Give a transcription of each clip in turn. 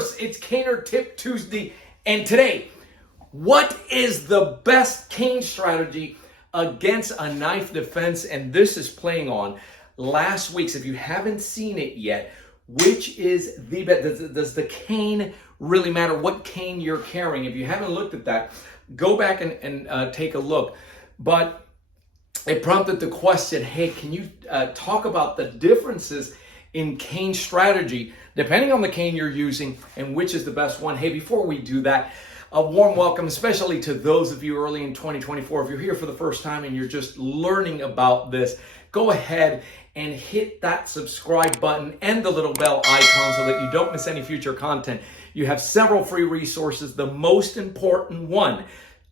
universe, it's Caner Tip Tuesday, and today, what is the best cane strategy against a knife defense? And this is playing on last week's. If you haven't seen it yet, which is the best? Does the cane really matter? What cane you're carrying? If you haven't looked at that, go back and take a look. But it prompted the question, hey, can you talk about the differences in cane strategy, depending on the cane you're using and which is the best one? Hey, before we do that, a warm welcome, especially to those of you early in 2024. If you're here for the first time and you're just learning about this, go ahead and hit that subscribe button and the little bell icon so that you don't miss any future content. You have several free resources. The most important one,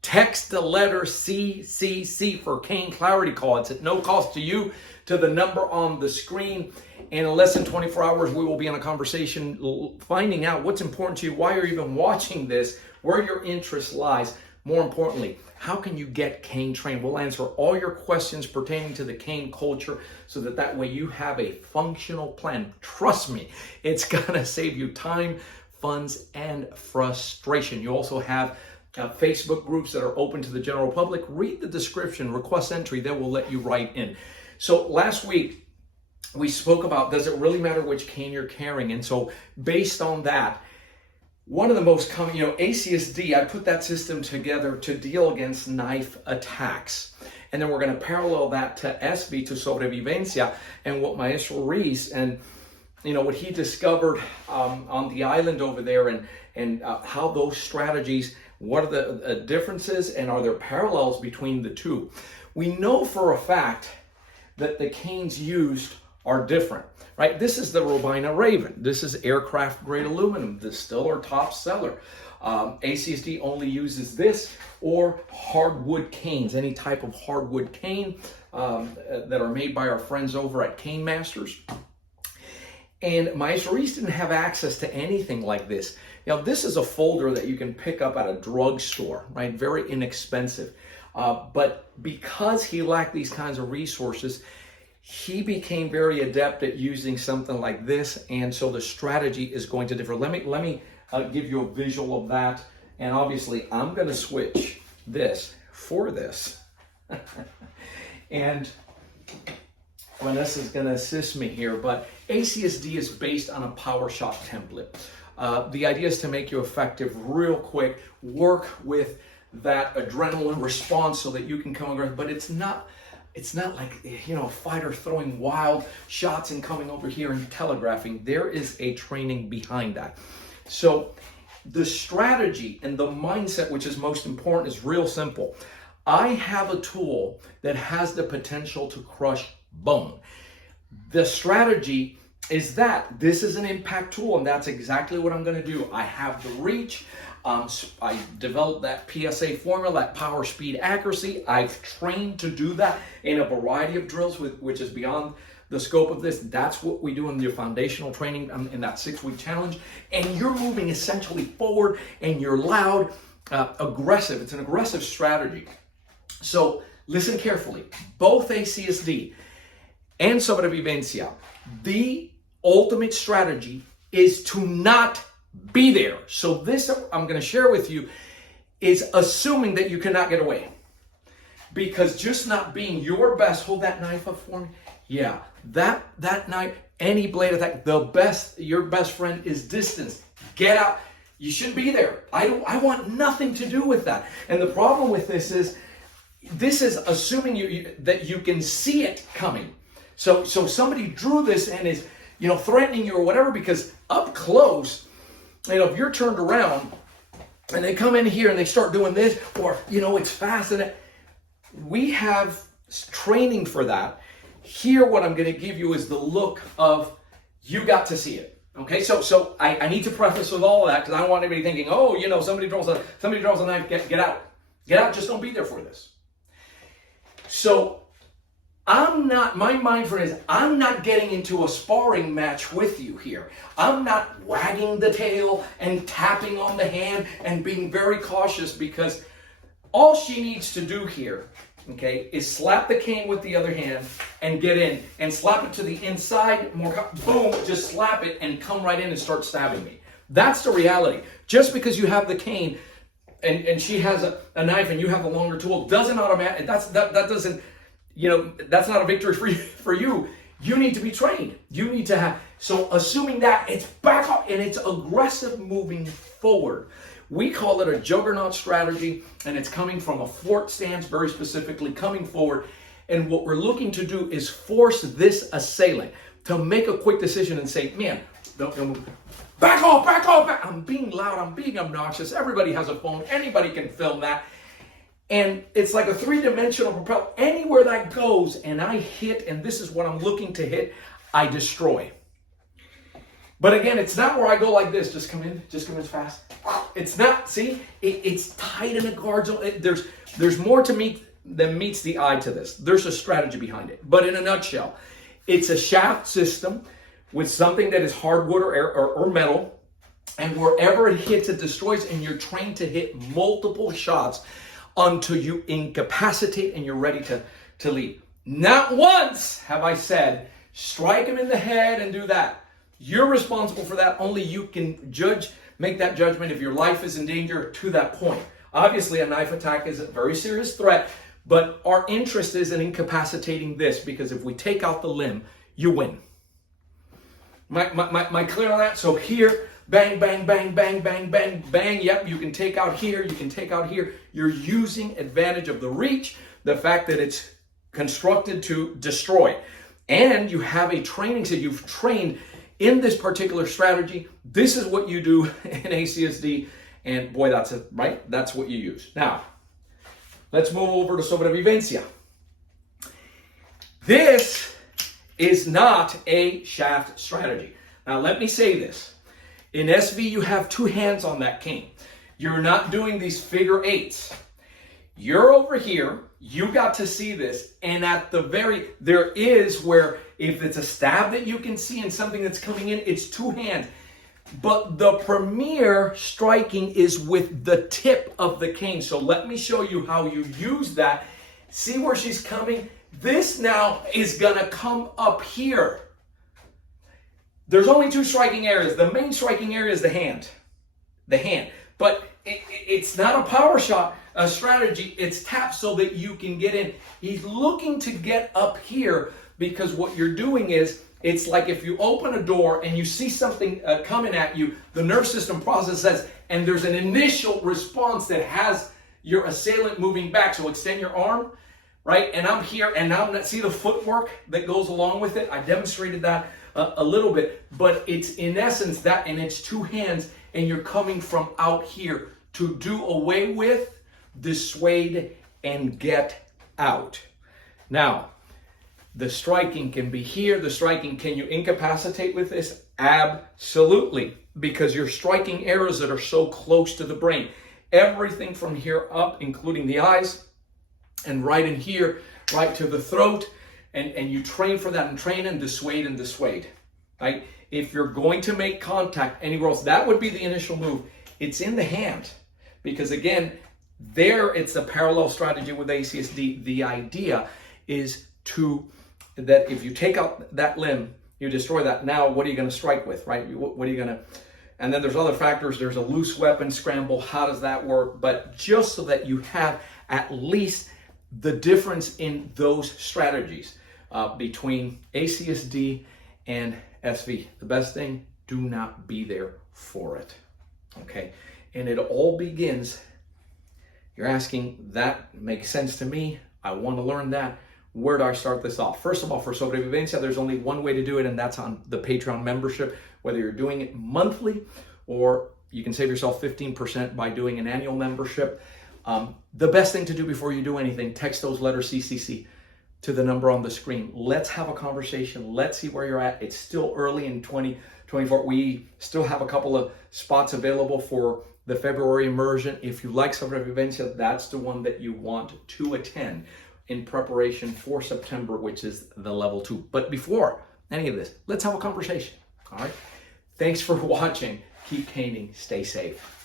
text the letter CCC for Cane Clarity Call. It's at no cost to you, to the number on the screen. And in less than 24 hours, we will be in a conversation finding out what's important to you, why you're even watching this, where your interest lies. More importantly, how can you get cane trained? We'll answer all your questions pertaining to the cane culture so that way you have a functional plan. Trust me, it's gonna save you time, funds, and frustration. You also have Facebook groups that are open to the general public. Read the description, request entry, that will let you write in. So last week, we spoke about, does it really matter which cane you're carrying? And so based on that, one of the most common, ACSD, I put that system together to deal against knife attacks. And then we're going to parallel that to SB, to Sobrevivencia, and what Maestro Reese and what he discovered on the island over there, and how those strategies, what are the differences, and are there parallels between the two? We know for a fact that the canes used are different, right? This is the Robaina Raven. This is aircraft grade aluminum. This is still our top seller. ACSD only uses this or hardwood canes, any type of hardwood cane that are made by our friends over at Cane Masters. And Maestro Reese didn't have access to anything like this. This is a folder that you can pick up at a drugstore, right? Very inexpensive. But because he lacked these kinds of resources, he became very adept at using something like this, and so the strategy is going to differ. Let me give you a visual of that, and obviously I'm going to switch this for this. And Vanessa's going to assist me here, but ACSD is based on a power shot template. The idea is to make you effective real quick, work with that adrenaline response so that you can come aggressive, but it's not like, a fighter throwing wild shots and coming over here and telegraphing. There is a training behind that. So the strategy and the mindset, which is most important, is real simple. I have a tool that has the potential to crush bone. The strategy is that this is an impact tool, and that's exactly what I'm going to do. I have the reach. I developed that PSA formula, that power, speed, accuracy. I've trained to do that in a variety of drills, which is beyond the scope of this. That's what we do in your foundational training in that 6-week challenge. And you're moving essentially forward, and you're loud, aggressive. It's an aggressive strategy. So listen carefully. Both ACSD and Sobrevivencia, the ultimate strategy is to not be there. So this I'm going to share with you is assuming that you cannot get away. Because just not being your best, hold that knife up for me. Yeah, that knife, any blade attack, your best friend is distance. Get out. You shouldn't be there. I want nothing to do with that. And the problem with this is assuming that you can see it coming. So somebody drew this and is threatening you or whatever, because up close, if you're turned around and they come in here and they start doing this, or, it's fast, and we have training for that. Here, what I'm going to give you is the look of, you got to see it. Okay, so I need to preface with all of that, because I don't want anybody thinking, somebody draws a knife, get out. Get out, just don't be there for this. So my mind frame is, I'm not getting into a sparring match with you here. I'm not wagging the tail and tapping on the hand and being very cautious, because all she needs to do here, okay, is slap the cane with the other hand and get in and slap it to the inside, boom, just slap it and come right in and start stabbing me. That's the reality. Just because you have the cane and she has a knife and you have a longer tool doesn't automatically, that doesn't, that's not a victory for you. You need to be trained. You need to have, so assuming that, it's back up and it's aggressive moving forward. We call it a juggernaut strategy, and it's coming from a fort stance, very specifically coming forward. And what we're looking to do is force this assailant to make a quick decision and say, man, don't move. Back off, back off, back. I'm being loud, I'm being obnoxious. Everybody has a phone, anybody can film that. And it's like a three-dimensional propeller. Anywhere that goes and I hit, and this is what I'm looking to hit, I destroy. But again, it's not where I go like this. Just come in as fast. It's not, see, it's tight in a guard zone. There's more to meet than meets the eye to this. There's a strategy behind it. But in a nutshell, it's a shaft system with something that is hardwood or metal. And wherever it hits, it destroys, and you're trained to hit multiple shots until you incapacitate and you're ready to leave. Not once have I said, strike him in the head and do that. You're responsible for that. Only you can make that judgment if your life is in danger to that point. Obviously, a knife attack is a very serious threat, but our interest is in incapacitating this, because if we take out the limb, you win. Am I clear on that? So here, bang, bang, bang, bang, bang, bang, bang. Yep, you can take out here, you can take out here. You're using advantage of the reach, the fact that it's constructed to destroy. And you have a training, so you've trained in this particular strategy. This is what you do in ACSD, and boy, that's it, right? That's what you use. Now, let's move over to Sobrevivencia. This is not a shaft strategy. Now, let me say this. In SV, you have two hands on that cane. You're not doing these figure eights. You're over here. You got to see this. And at the there is where if it's a stab that you can see and something that's coming in, it's two hands. But the premier striking is with the tip of the cane. So let me show you how you use that. See where she's coming? This now is going to come up here. There's only two striking areas. The main striking area is the hand. But it's not a power shot strategy. It's tap so that you can get in. He's looking to get up here, because what you're doing is, it's like if you open a door and you see something coming at you, the nerve system processes, and there's an initial response that has your assailant moving back. So extend your arm, right? And I'm here, and now see the footwork that goes along with it. I demonstrated that a little bit, but it's in essence that, and it's two hands, and you're coming from out here to do away with, dissuade, and get out. Now, the striking can be here. The striking, can you incapacitate with this? Absolutely, because you're striking areas that are so close to the brain. Everything from here up, including the eyes, and right in here, right to the throat, and you train for that, and train and dissuade, right? If you're going to make contact anywhere else, that would be the initial move. It's in the hand, because again, there it's a parallel strategy with ACSD. The idea is that if you take out that limb, you destroy that. Now, what are you going to strike with, right? What are you going to, and then there's other factors. There's a loose weapon scramble. How does that work? But just so that you have at least the difference in those strategies between ACSD and SV. The best thing, do not be there for it, okay? And it all begins, you're asking, that makes sense to me. I want to learn that. Where do I start this off? First of all, for Sobrevivencia, there's only one way to do it, and that's on the Patreon membership. Whether you're doing it monthly, or you can save yourself 15% by doing an annual membership. The best thing to do before you do anything, text those letters CCC to the number on the screen. Let's have a conversation. Let's see where you're at. It's still early in 2024. We still have a couple of spots available for the February immersion. If you like Sobrevivencia, that's the one that you want to attend in preparation for September, which is the level 2. But before any of this, let's have a conversation. All right. Thanks for watching. Keep caning. Stay safe.